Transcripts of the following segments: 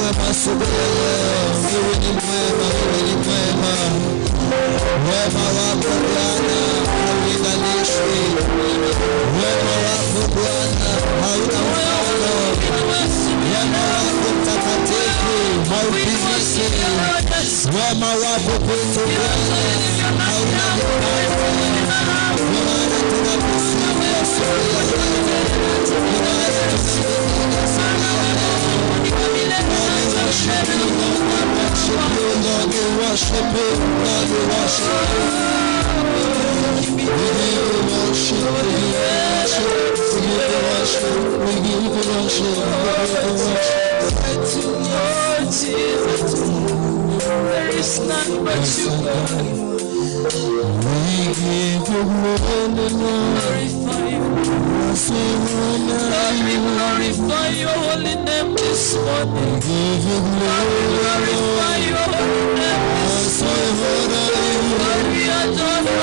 mwema asubuhi ya leo. Wewe ni mwema, wewe ni mwema. Wema wako Bwana haulinganishwi. Wema wako Bwana hauna mfano. Wema wako mtakatifu haupimiki. Wema wako kwetu Bwana hauna mfano. Bwana tunakusifu asubuhi ya leo. Bwana tunakusifu asubuhi ya leo. Lord, we worship you, Lord, we worship you. We give you worship, we give you worship, we give you worship, Lord Jesus, there is none but you, God. We give you glory, glorify you. Lord, we glorify your holy name this morning. We give you glory, glorify your holy name this morning. Lord, we adore you.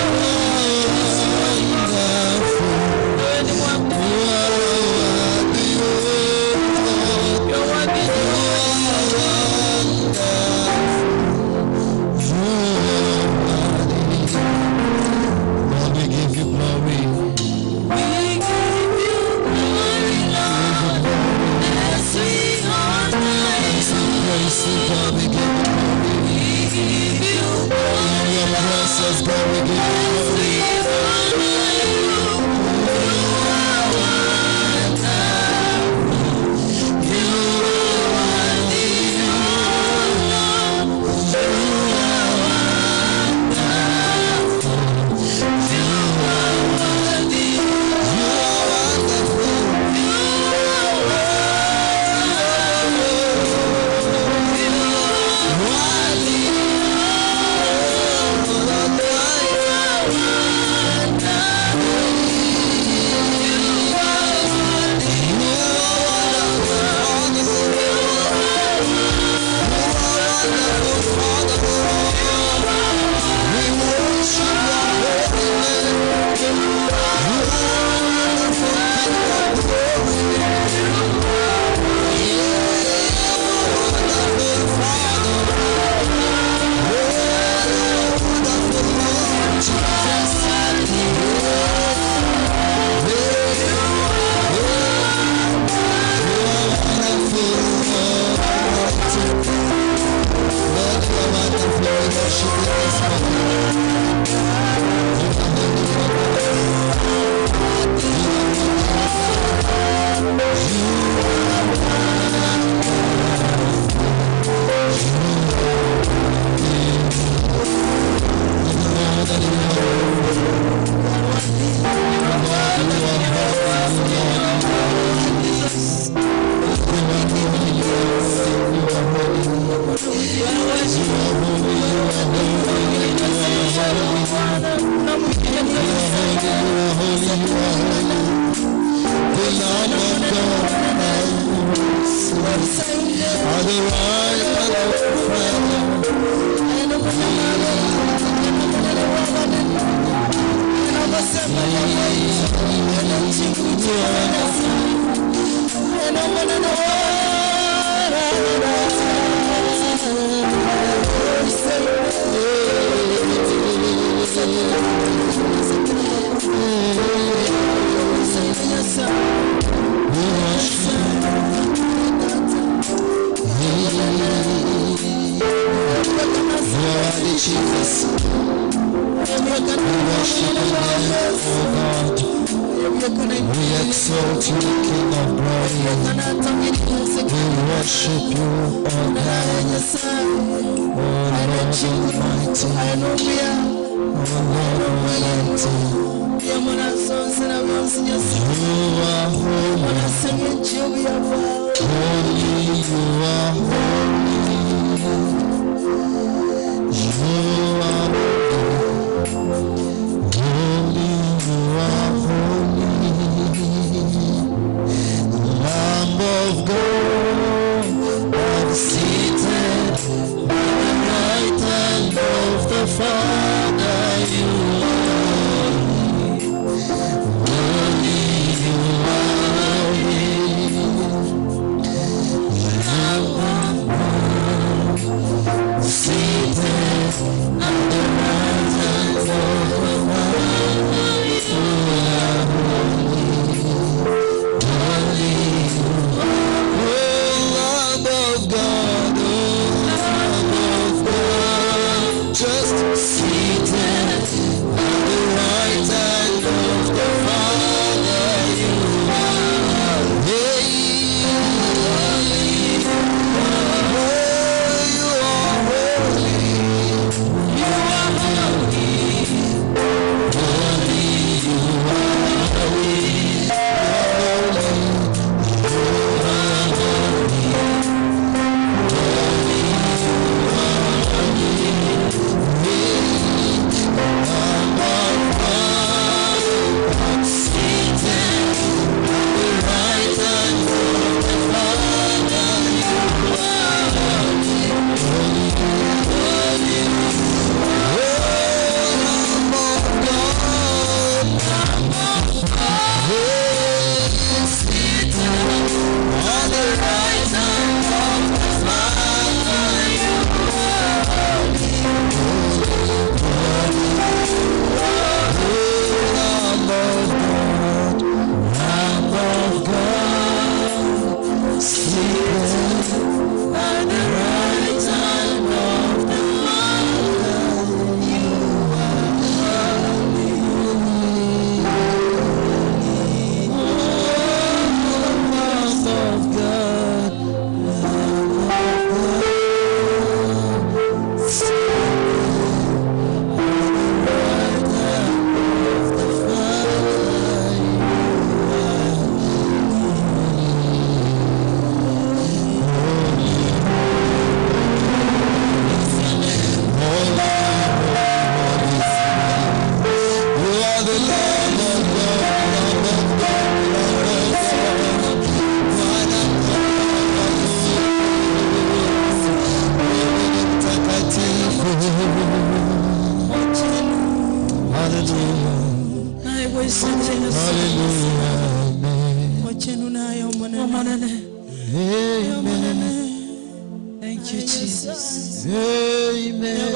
Thank you, Jesus. Amen.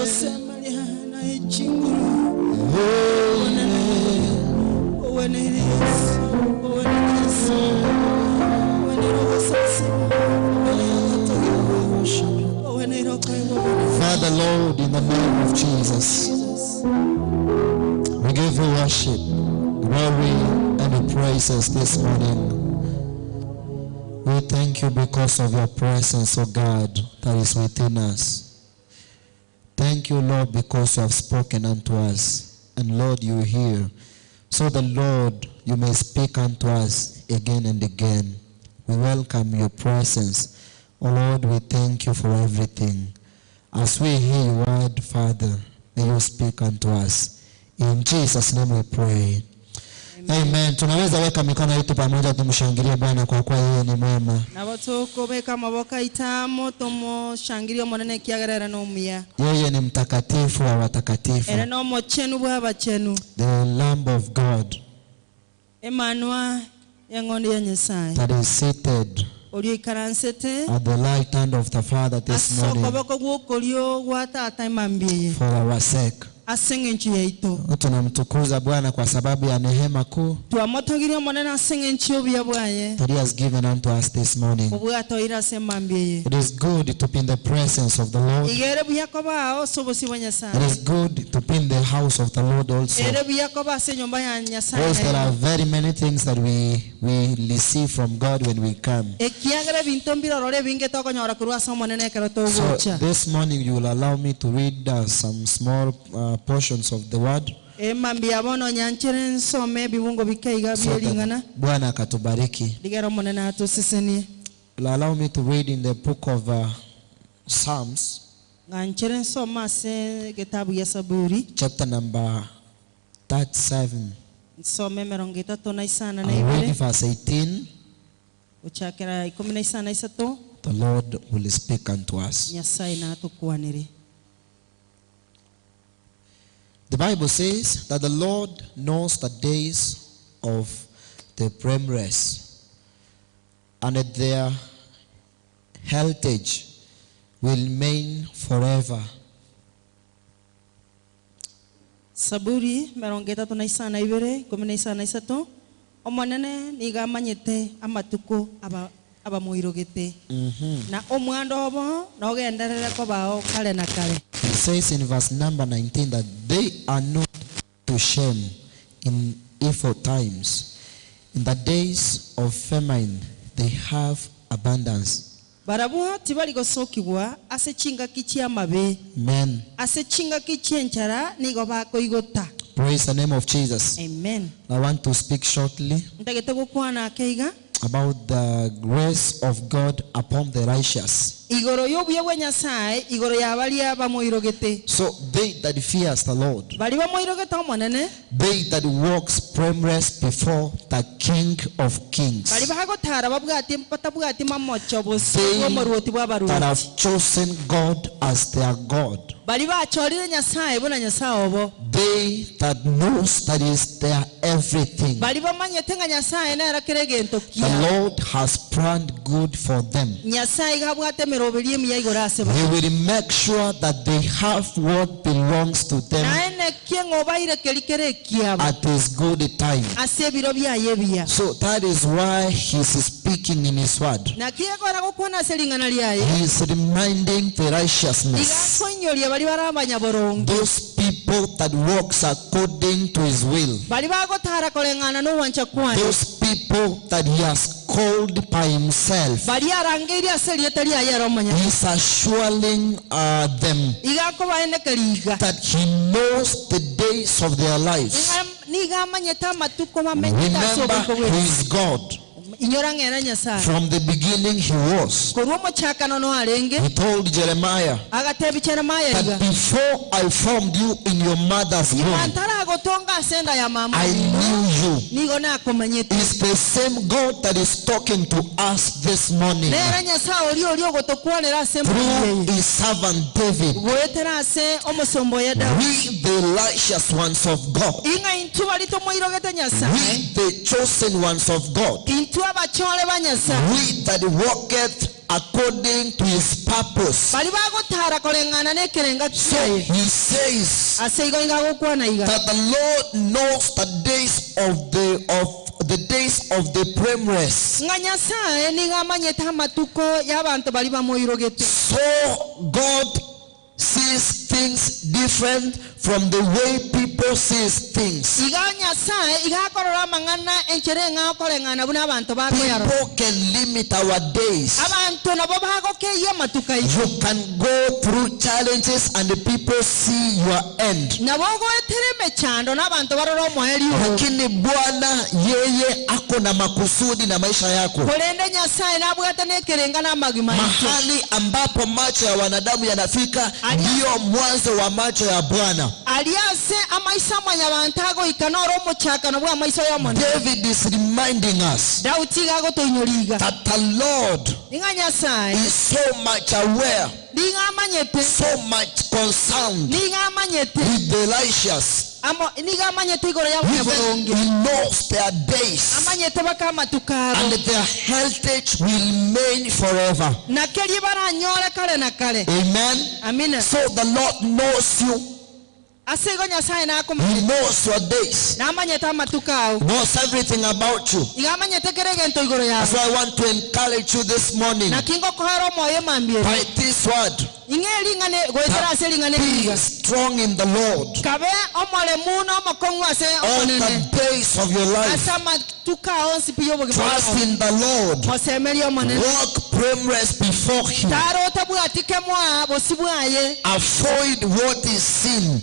Father, Lord, in the name of Jesus, we give you worship, glory, and praises this morning. We thank you because of your presence, O God, that is within us. Thank you, Lord, because you have spoken unto us. And Lord, you hear. So the Lord, you may speak unto us again and again. We welcome your presence. O Lord, we thank you for everything. As we hear your word, Father, may you speak unto us. In Jesus' name we pray. Amen. Tunaweza weka mikono yetu pamoja tumshangilie Bwana kwa kuwa yeye ni mwema. Yeye ni mtakatifu wa watakatifu. The Lamb of God. That is seated at the right hand of the Father this morning for our sake. Tunamtukuza Bwana kwa sababu ya neema kuu that he has given unto us this morning. It is good to be in the presence of the Lord. It is good to be in the house of the Lord also. Because there are very many things that we receive from God when we come. So this morning you will allow me to read some small portions of the word. Bwana akatubariki. Allow me to read in the book of Psalms, chapter number 37. I'll read verse 18. The Lord will speak unto us. The Bible says that the Lord knows the days of the blameless, and that their heritage will remain forever. Saburi 32:13 omonene nigamanyete amatuko abamuirogete na omwando obo nogenderere kobao kale na kale. It says in verse number 19 that they are not to shame in evil times. In the days of famine they have abundance. Barabua tibali gosokibwa ase chinga kichia mabe. Amen. Ase chinga kichienchara nigo bako igota. Praise the name of Jesus. Amen. I want to speak shortly about the grace of God upon the righteous. So they that fears the Lord, they that walks blameless before the King of Kings, they that have chosen God as their God, they that knows that is their everything. The Lord has planned good for them. He will make sure that they have what belongs to them at His good time. So that is why He is speaking in His word. He is reminding the righteousness, those people that walks according to His will, those people that He has called by Himself. He is assuring them that He knows the days of their lives. Remember, He is God. From the beginning He was. He told Jeremiah that before I formed you in your mother's womb, gotonga asenda ya mama I knew you. nigo nakomanyete It's the same God that is talking to us this morning nera nyasaye oli ogotokwanera ase through his servant David. goetera ase omosombo ya Daudi We, the righteous ones of God, inga intu balito moirogete nyasaye we, the chosen ones of God, intu abachole ba nyasaye we that walketh according to his purpose. bali bagotara kolengana nekerenga So kyaye he says ase igo inga gokwana iga that the Lord knows the days of the primaries. nga nyasaye niga amanyete amatuko y'abantu bali bamoirogete So God sees things different from the way people see things. iga nyasaye iga akorora amang'ana enchere ng'a okoreng'ana buna abantu bakoyaro People can limit our days. abantu nabo bagokeiye amatuka igo You can go through challenges and the people see your end. nabo goetere emechando n'abantu barora omoeri ogo Lakini Bwana yeye ako na makusudi na maisha yako. kolende nyasaye nabwate nekerenga n'amagima ito Mahali ambapo macho ya wanadamu yanafika ndiyo mwanzo wa macho ya Bwana. ali ase amaisa amanya abantu agoika nora omochakano bwa amaiso y'omonene David is reminding us Daudi iga agotoinyoriga that the Lord inga nyasaye is so much aware, ninga amanyete so much concerned ninga amanyete with the righteous. niga amanyete igoro He y'abanyaboronge knows their days amanyete baka amatuka abo and their heritage will remain forever. nakeri baranyore kale na kale Amen. amina So the Lord knows you. ase igo nyasaye He nakomanyete knows your days. n'amanyete amatuka awo Knows everything about you. iga amanyete kere egento igoro That's yabo why I want to encourage you this morning nakingo kohera omwoyo emambire by this word. inga eringane goetera ase eringane Be eriga strong in the Lord kabe omolemu n'omokong'u ase all omonene the days of your life. ase amatuka awo nsipi y'obogima Trust bwawe in the Lord. mosemeri omonene Walk blameless before Him. tara otabwatikemwa bosi bwaye Avoid what is sin.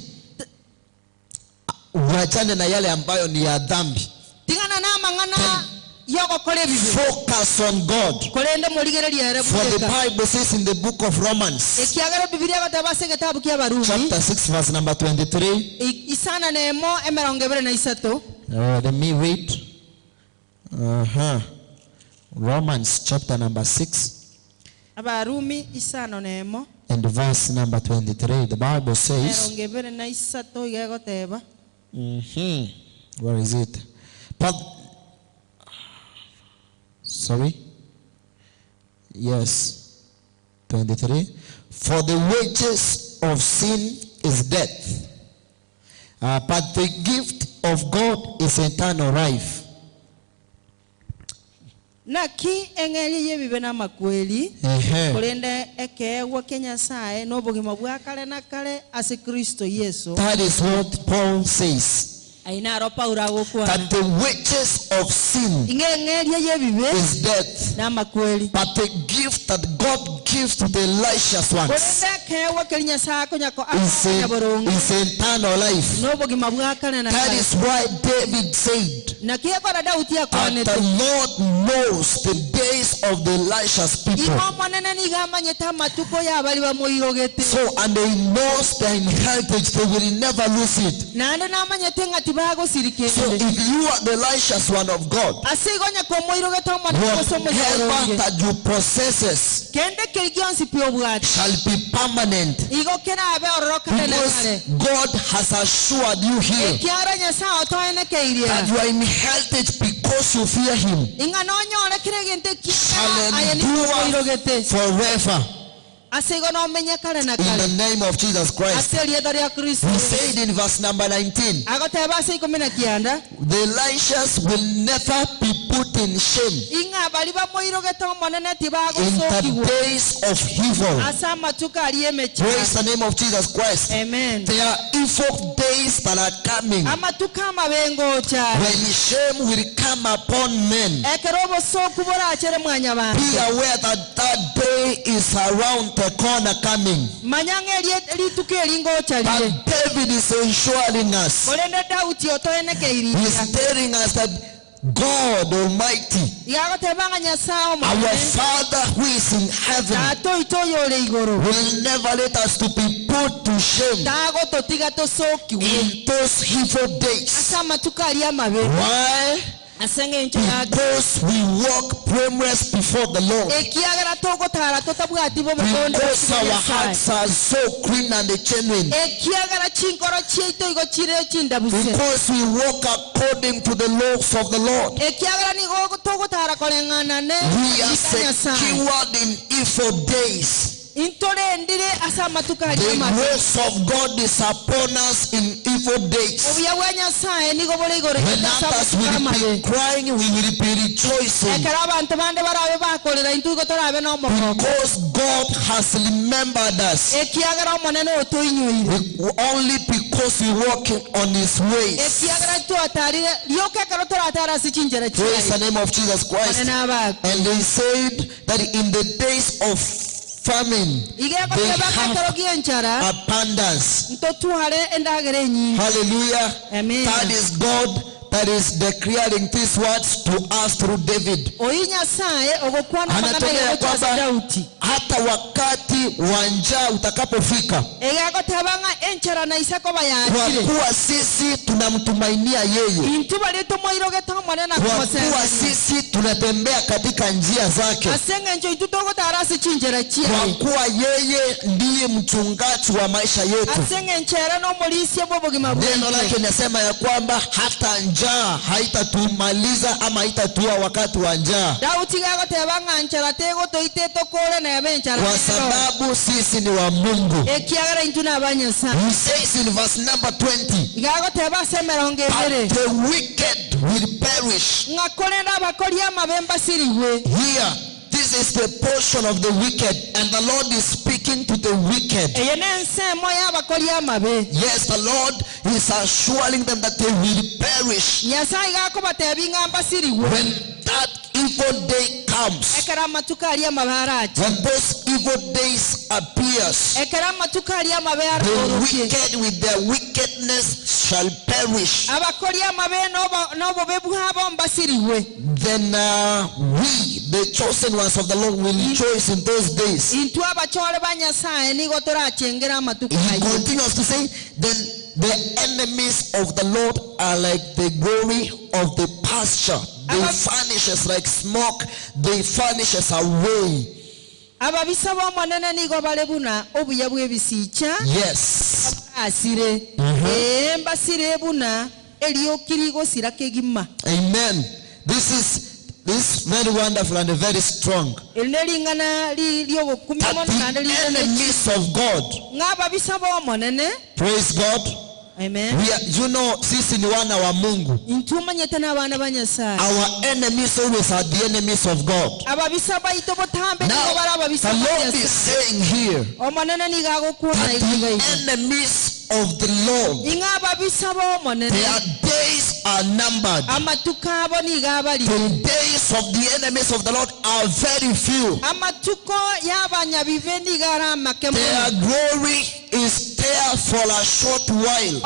Uachane na yale ambayo ni ya dhambi. tingana n'amang'ana y'ogokora ebibi Focus on God. kolende morigereria ere For the bweka Bible says in the book of Romans, ekiagera bibilia bataba ase egitabu kia barumi chapter 6, verse number 23. isana nemo emerongo ebere na isato Let me read. Romans chapter number 6 abarumi isano nemo and verse number 23. The Bible says, emerongo ebere na isato igegoteba where is it? But, sorry. Yes. 23. For the wages of sin is death. But the gift of God is eternal life. naki eng'eri y'ebibe n'amakweri kolende ekeegwa ke nyasaye n'obogima bwa kale na kale ase kristo yesu That is what Paul says. aina aro paulo agokwana That the wages of sin inga eng'eri y'ebibe is death. n'amakweri But the gift that God gives to the righteous ones kolende ekeegwa keri nyasaye akonyako is akanyaborongo eternal life. n'obogima bwa kale na That kale is why David said naki ekora Daudi that akwanete the Lord knows the days of the righteous people. igo omonene niga amanyete amatuko y'abali bamoirogete So, and he knows their inheritance, they will never lose it. nande n'amanyete ng'ati So, bagosirikende if you are the righteous one of God, ase igo nyaka omoirogete omonene gose whatever omoiroronge that you possesses kende keri gionsi pi obwati shall be permanent, igo kera abe ororo kale na because kale God has assured you here ekiara nyasaye otoenekeiria that your inheritance, because you fear Him, inga nonyore kire gente shall kiara ayeni endure omoirogete forever. ase igo nomenya kale na In kale the name of Jesus Christ. ase rietho ria kristo He said in verse number 19, agoteba ase ikumi na kianda the righteous will never be put in shame inga bali bamoirogete omonene in the tibagosokigwa days of evil. ase amatuka ari emecha Praise the name of Jesus Christ. amen There are evil days that are coming amatuka amabengo cyane when shame will come upon men. ekero obosoku borachere mwanya Be bantu aware that that day is around the corner coming. manyanga rituka eringo cyarire But David is ensuring us, kolende Daudi otoenekeiria he's telling us that God Almighty, our Father who is in heaven, will never let us to be put to shame in those evil days. Why? Because we walk blameless before the Lord. Because our hearts are so clean and genuine. Because we walk according to the laws of the Lord. We are secured in evil days. The grace of God is upon us in evil days. When others will be crying, we will be rejoicing. Because God has remembered us. Only because we walk on His ways. Praise the name of Jesus Christ. And they said that in the days of famine, they have abundance. Hallelujah. Amen. That is God that is declaring these words to us through David. Anatuambia kwamba hata wakati wa njaa utakapofika, kwa kuwa sisi tunamtumainia yeye, kwa kuwa sisi tunatembea katika njia zake, kwa kuwa yeye ndiye mchungaji wa maisha yetu. Neno lake linasema ya kwamba hata njaa haitatumaliza ama haitatua wakati wa njaa, kwa sababu sisi ni wa Mungu. He says in verse number 20, but the wicked will perish. Here, this is the portion of the wicked, and the Lord is speaking to the wicked. Yes, the Lord is assuring them that they will perish when that evil day comes. When those evil days appears, the wicked with their wickedness shall perish. Then we, the chosen ones of the Lord, will rejoice in those days. He continues to say, then the enemies of the Lord are like the glory of the pasture. They vanish as like smoke, they vanish as away. Yes. Amen. This is very wonderful and very strong. That the enemies of God, praise God. Amen. Sisi ni wana wa Mungu. Our enemies always are the enemies of God. Now, the Lord is saying here that the enemies of the Lord, their days are numbered. The days of the enemies of the Lord are very few. Their glory is there for a short while.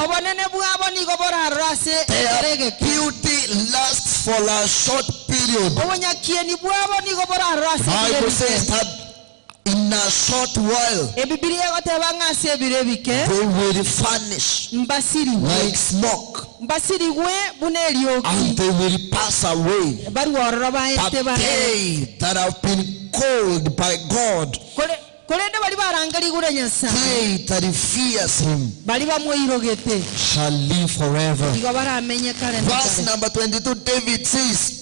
Their beauty lasts for a short period. The Bible says that in a short while they will vanish like smoke, and they will pass away. But they that have been called by God, they that fears Him, shall live forever. Verse number 22, David says,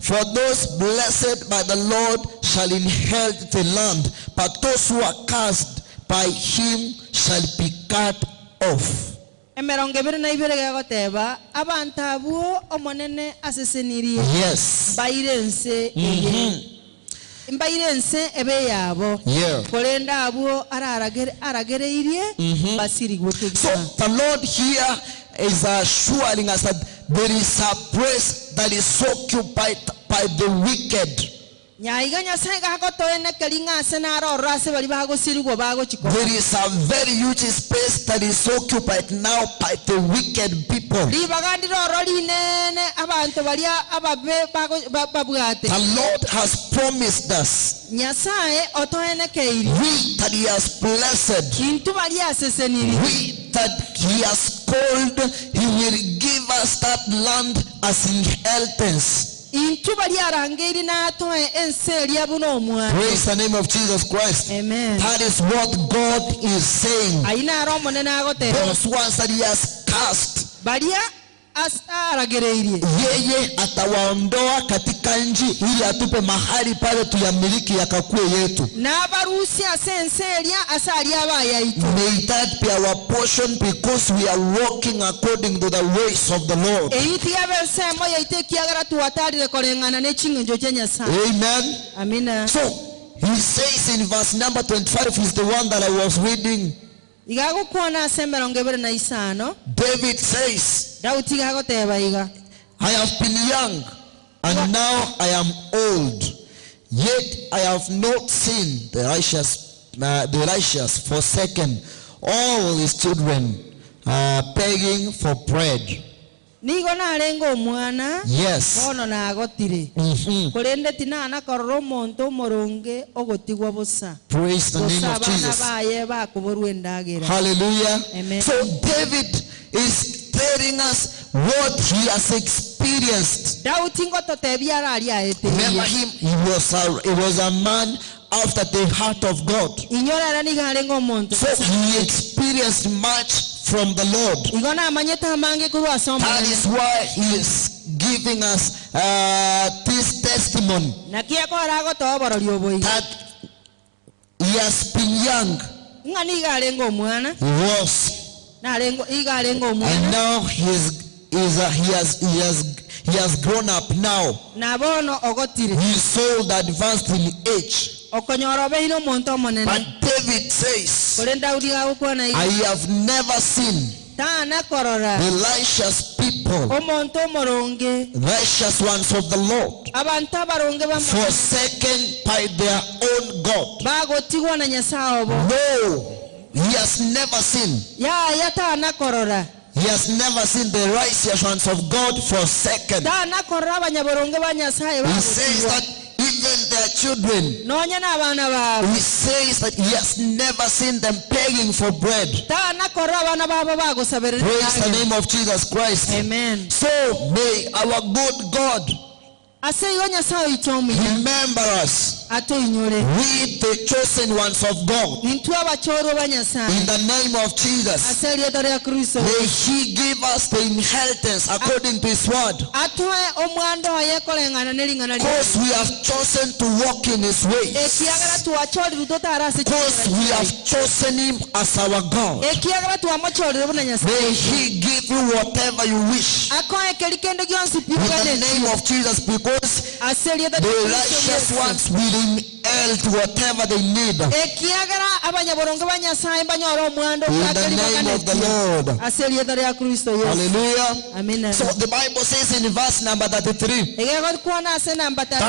For those blessed by the Lord shall inherit the land, but those who are cursed by Him shall be cut off. Yes. Yeah. So the Lord here is assuring us that there is a place that is occupied by the wicked. nyaiga nyasaye gagotoene kelinga senaro rase bali bagosirigwo bagochiko. There is a very huge space that is occupied now by the wicked people. Libagandiro rolinene abantu bali ababe babwate. The Lord has promised us Nyasaye otoene keiri. we that He has blessed, Intu bali aseseniri. we that He has called, He will give us that land as inheritance. Intu bali arangeri na atoe enseri abuno omwana. Praise the name of Jesus Christ. Amen. That is what God is saying. Aina romo nena agotera. Those ones that He has cast, Balia aragereirie. yeye atawaondoa katika nchi ili atupe mahali pale tuyamiliki yakakue yetu. Na barusi asenseria asali abayaitu. May that be our portion because we are walking according to the ways of the Lord. Eiti abesemo yaiteki agara tuwatarire korengana ne chingenjo chenya sa. Amen. Amina. So he says in verse number 25 is the one that I was reading. Igago kuona asembero ngebere na isano. David says, Dauti gago teba iga. I have been young and now I am old, yet I have not seen the righteous forsaken, all his children begging for bread. Nigo na lengo omwana. Yes. Bono na agotire. Kolende tinana kororo monto moronge ogotigwa bosa. Praise the name of Jesus. Hallelujah. Amen. So David is telling us what he has experienced. Remember him, he was a man after the heart of God. So he experienced much from the Lord. That is why he is giving us this testimony that he has been young. He was. And now he has grown up now. His old, advanced in age. But David says, I have never seen the righteous people, righteous ones of the Lord, forsaken by their own God. No, he has never seen. He has never seen the righteous ones of God forsaken. He says that even their children, he says that he has never seen them begging for bread. Praise the name of Jesus Christ. Amen. So may our good God remember us, we the chosen ones of God, in the name of Jesus. May he give us the inheritance according to his word, because we have chosen to walk in his ways, because we have chosen him as our God. May he give you whatever you wish in the name of Jesus, because the righteous ones will inherit whatever they need. In the name of the Lord. Hallelujah. Amen. So the Bible says in verse number 33 that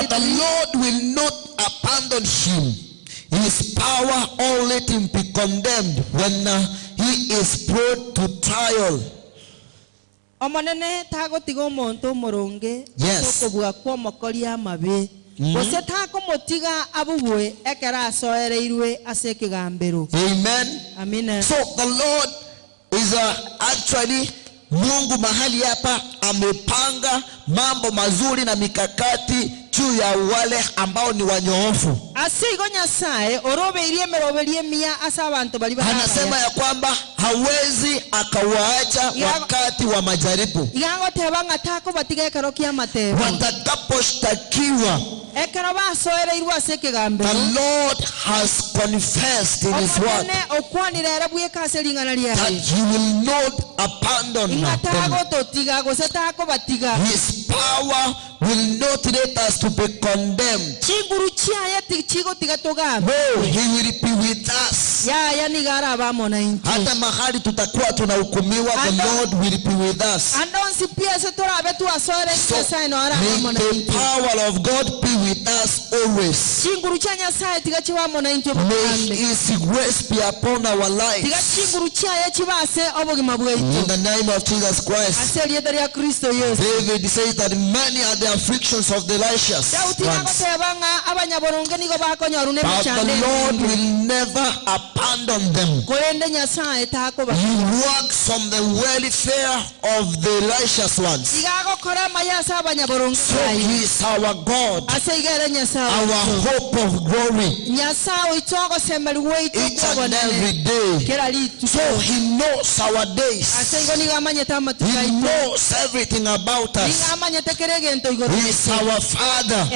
the Lord will not abandon him. His power or let him be condemned when he is brought to trial. Yes. Amen. Amen. So the Lord is actually Mungu mahali hapa amepanga mambo mazuri na mikakati juu ya wale ambao ni wanyoofu. Anasema ya kwamba hawezi akawaacha wakati wa majaribu. Watakaposhtakiwa, the Lord has confessed in his word that he will not abandon them. His power will not let us to be condemned. No, he will be with us. Hata mahali tutakuwa tunahukumiwa, the Lord will be with us. So may the power of God be with us always. May his grace be upon our lives. In the name of Jesus Christ. David says that many are the afflictions of the righteous ones, but the Lord will never abandon them. He works on the welfare of the righteous ones. So he is our God, our hope of glory, each and every day. So he knows our days. He knows everything about us. He is our Father. He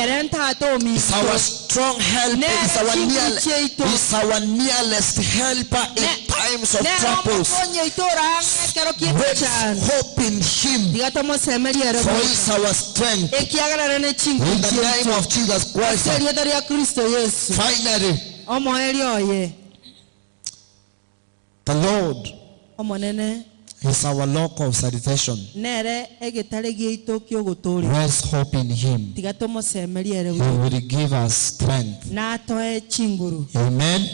is our strong helper. He is our nearest helper in times of troubles. With hope in him, for he is our strength. In the name of Jesus Christ. Finally, the Lord is our lock of salvation. Rest hope in him. He will give us strength. Amen.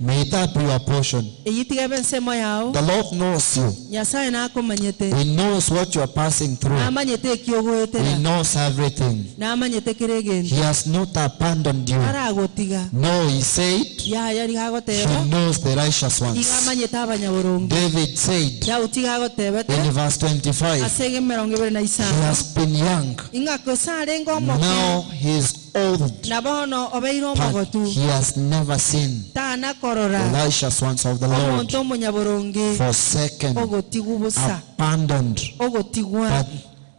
May that be your portion. The Lord knows you. He knows what you are passing through. He knows everything. He has not abandoned you. No, he said he knows the righteous ones. David said in verse 25, he has been young, now he is old, but he has never seen the righteous ones of the Lord forsaken, abandoned, but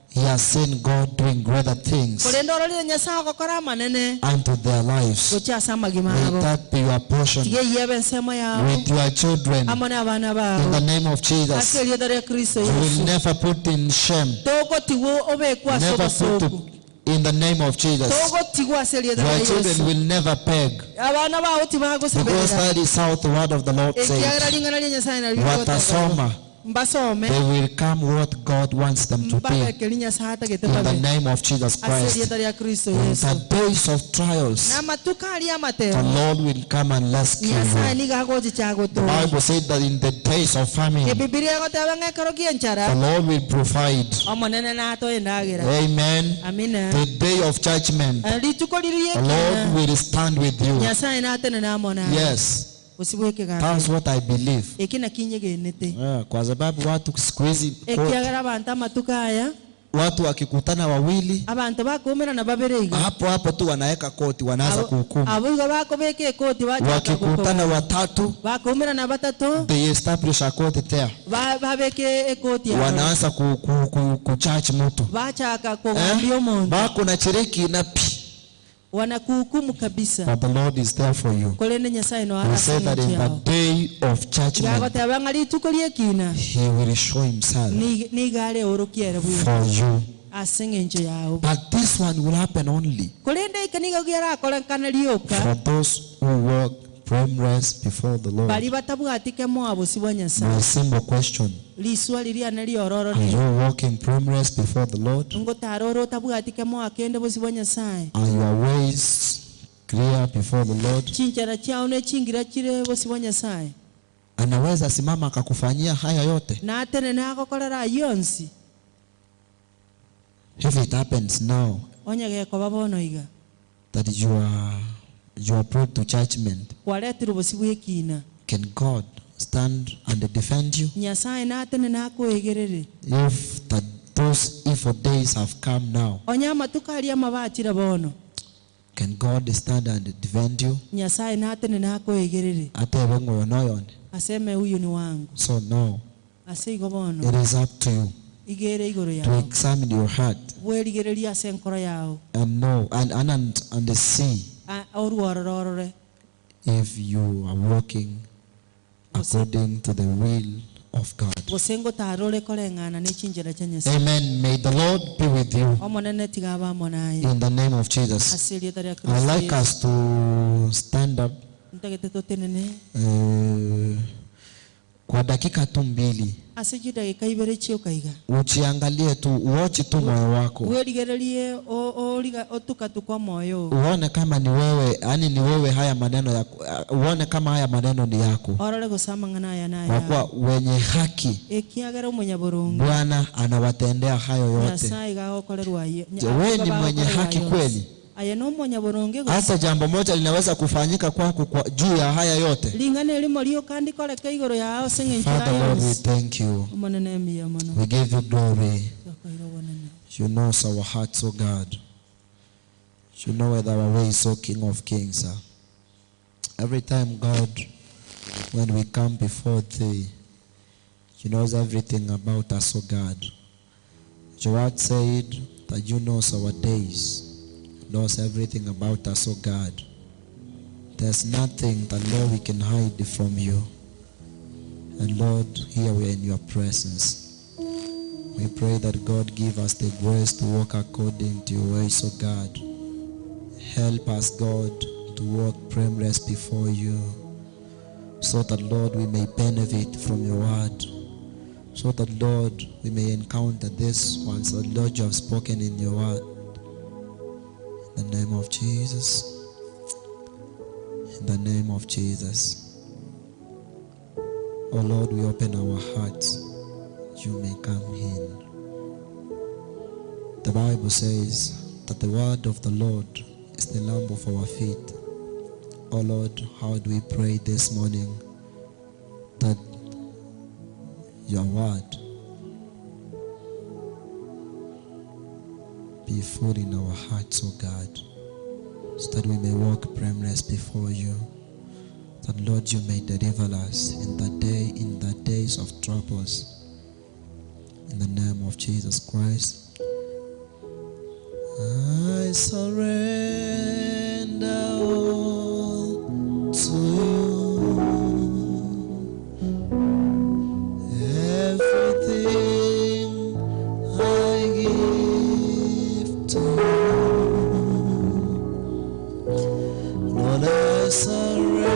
he has seen God doing greater things unto their lives. May that be your portion with your children. In the name of Jesus, you will never put in shame. Never put in the name of Jesus. Your children will never beg, because that is how the word of the Lord says. Watasoma. They will come what God wants them to be. In the name of Jesus Christ. In the days of trials, the Lord will come and rescue you. The Bible said that in the days of famine, the Lord will provide. Amen. The day of judgment, the Lord will stand with you. Yes. That's what I believe. Kwa sababu watu siku hizi watu wakikutana wawili hapo hapo tu wanaweka koti, wanaanza kuhukumu. Wakikutana watatu, they establish a court there, wanaanza kucharge mtu. Bako na chiriki na but the Lord is there for you. He said that in the day of judgment, he will show himself for you. But this one will happen only for those who walk blameless before the Lord. My simple question: are you walking blameless before the Lord? Are your ways clear before the Lord? Anaweza simama akakufanyia haya yote. If it happens now that you are brought to judgment, can God stand and defend you? If those evil days have come now, can God stand and defend you? So now, it is up to you to examine your heart and know and see if you are walking according to the will of God. Gosengo tarore kolengana n'echinjira cha Nyasaye. Amen. May the Lord be with you. Omonene tigaba monaye. In the name of Jesus. Asili tari ya I'd Kristo. like us to stand up Ntagete tenene. kwa dakika tu mbili. Asiji dakika ibere chio kaiga. Uchiangalie tu, uochi tu moyo wako. Uweligerelie otuka tu kwa moyo. Uone kama ni wewe, yani ni wewe haya maneno yako. Uone kama haya maneno ni yako. Orale gusama ngana ya naye. Kwa kuwa wenye haki Ekiagera umunyaburungu. Bwana anawatendea hayo yote. Nyasaye gaokolerwa ye. Wewe ni mwenye haki kweli? Aya no munyaburungu. Hata jambo moja linaweza kufanyika kwako kwa juu ya haya yote. Lingane limo liyo kandi kole keigoro yao singe Father Lord, we thank you. We give you glory. You know our hearts, oh God. You know whether our ways, oh King of Kings. Every time, God, when we come before Thee, you know everything about us, oh God. Your word said that you know our days. Knows everything about us, oh God. There's nothing that, Lord, we can hide from you. And Lord, here we are in your presence. We pray that God give us the grace to walk according to your ways, oh God. Help us, God, to walk blameless before you, so that, Lord, we may benefit from your word. So that, Lord, we may encounter this once, that, Lord, you have spoken in your word. In the name of Jesus. In the name of Jesus. Oh Lord, we open our hearts. You may come in. The Bible says that the word of the Lord is the lamp of our feet. Oh Lord, how do we pray this morning that your word be full in our hearts, oh God, so that we may walk blameless before you. That, Lord, you may deliver us in the days of troubles. In the name of Jesus Christ, I surrender all to you. Everything I give to you. Lord, I surrender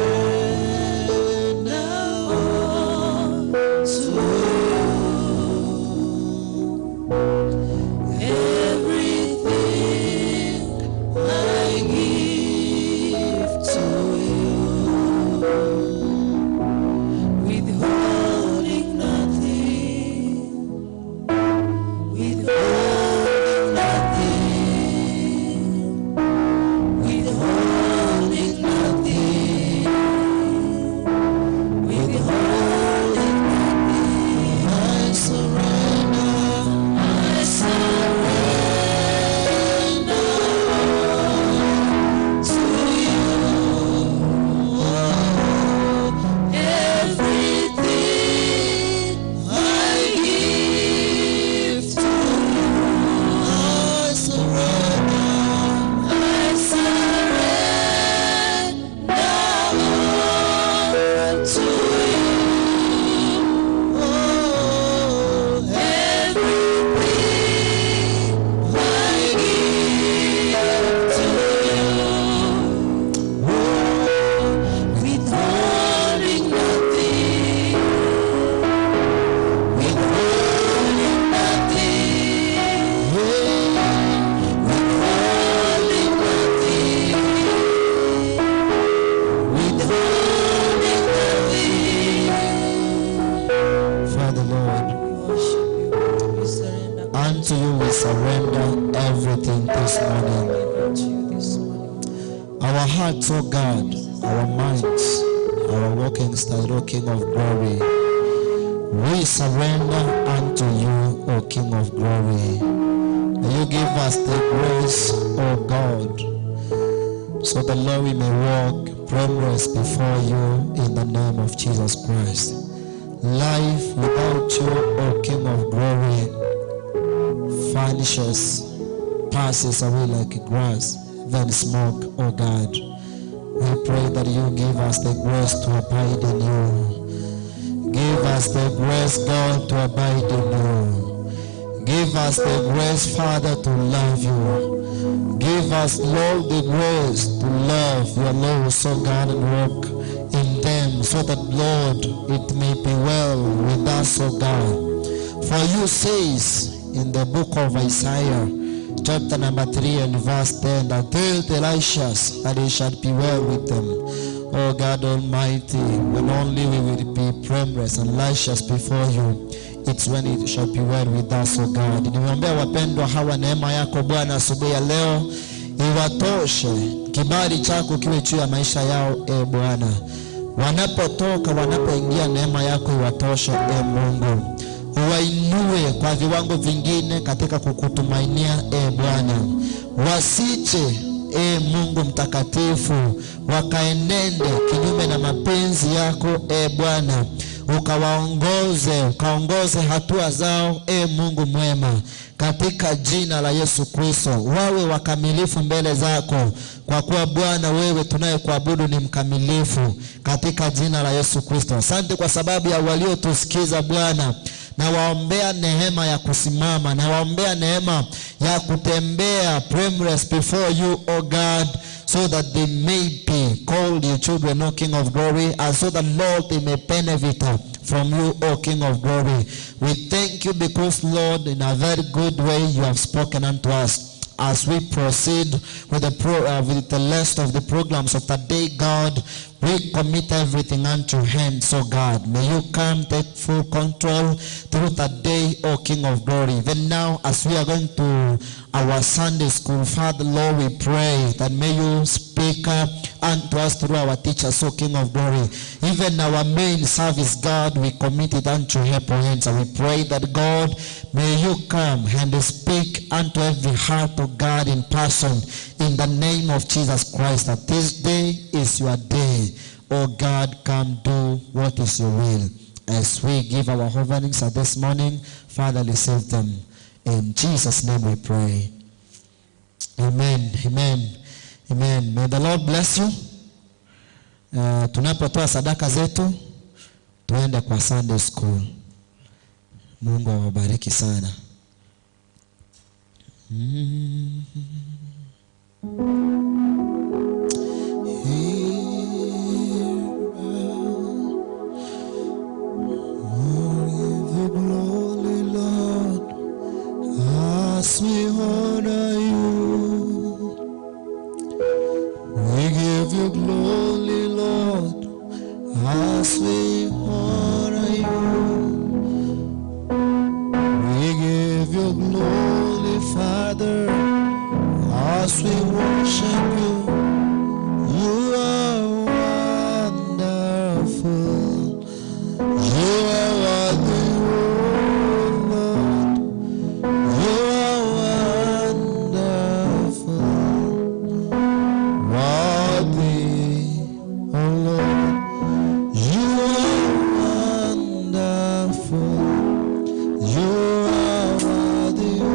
all to you. Everything I give to you, withholding nothing, withholding nothing, withholding nothing, withholding nothing. I surrender, I surrender to you. Everything I give to you, I surrender, I surrender all to you. Everything I give to you, withholding nothing, withholding nothing, withholding nothing, withholding nothing. Father Lord, unto you we surrender everything this morning. Our hearts, oh God, our minds, our walking style, O King of glory, we surrender unto you, O King of glory. May you give us the grace, O God, so that, Lord, we may walk blameless before you in the name of Jesus Christ. Life without you, O King of glory, vanishes, passes away like grass, then smoke, O God. We pray that you give us the grace to abide in you. Give us the grace, God, to abide in you. Give us the grace, Father, to love you. Give us, Lord, the grace to love your laws, oh God, and walk in them, so that, Lord, it may be well with us, oh God. For you says in the book of Isaiah, chapter number 3 and verse 10, that tell the righteous that it shall be well with them. Oh God Almighty, when only we will be blameless and righteous before you, it's when it shall be well with us, oh God. Nimeombea wapendwa hawa, neema yako Bwana asubuhi ya leo iwatoshe, kibali chako kiwe juu ya maisha yao, Bwana. Wanapotoka, wanapoingia, neema yako iwatoshe, Mungu. Uwainue kwa viwango vingine katika kukutumainia, Bwana. Wasiche, Mungu mtakatifu, wakaenende kinyume na mapenzi yako, Bwana. Ukaongoze hatua zao, Mungu mwema, katika jina la Yesu Kristo. Wawe wakamilifu mbele zako, kwa kuwa Bwana wewe tunayekuabudu ni mkamilifu, katika jina la Yesu Kristo. Asante kwa sababu ya waliotusikiza Bwana. Na waombea neema ya kusimama, na waombea neema ya kutembea blameless before you, O God, so that they may be called your children, O King of glory, and so that, Lord, they may benefit from you, O King of glory. We thank you because, Lord, in a very good way you have spoken unto us. As we proceed with the rest of the programs of the day, God, we commit everything unto your hands, so God. May you come take full control through the day, O King of glory. Even now, as we are going to our Sunday school, Father, Lord, we pray that may you speak unto us through our teachers, O King of glory. Even our main service, God, we commit it unto your hands. And we pray that, God, may you come and speak unto every heart, O God, in person, in the name of Jesus Christ, that this day is your day. Oh God, come do what is your will. As we give our offerings this morning, Father, receive them. In Jesus' name we pray. Amen, amen, amen. May the Lord bless you. Tunapotoa sadaka zetu, tuende kwa Sunday school. Mungu awabariki sana. As we honor you, we give you glory, Lord. As we honor you, we give you glory, Father. As we worship you, you are wonderful. You are worthy, oh Lord. You are wonderful, worthy, oh Lord. You are wonderful. You are worthy, oh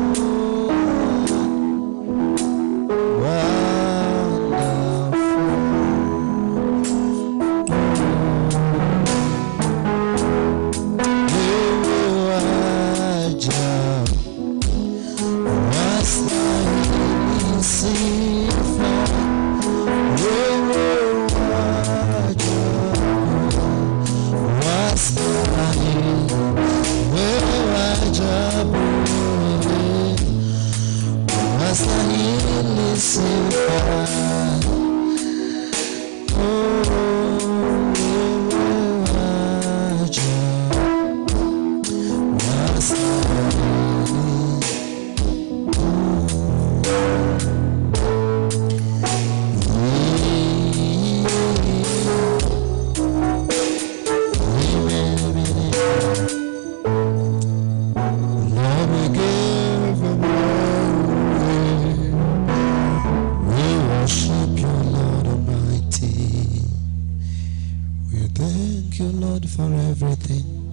Thank you, Lord, for everything.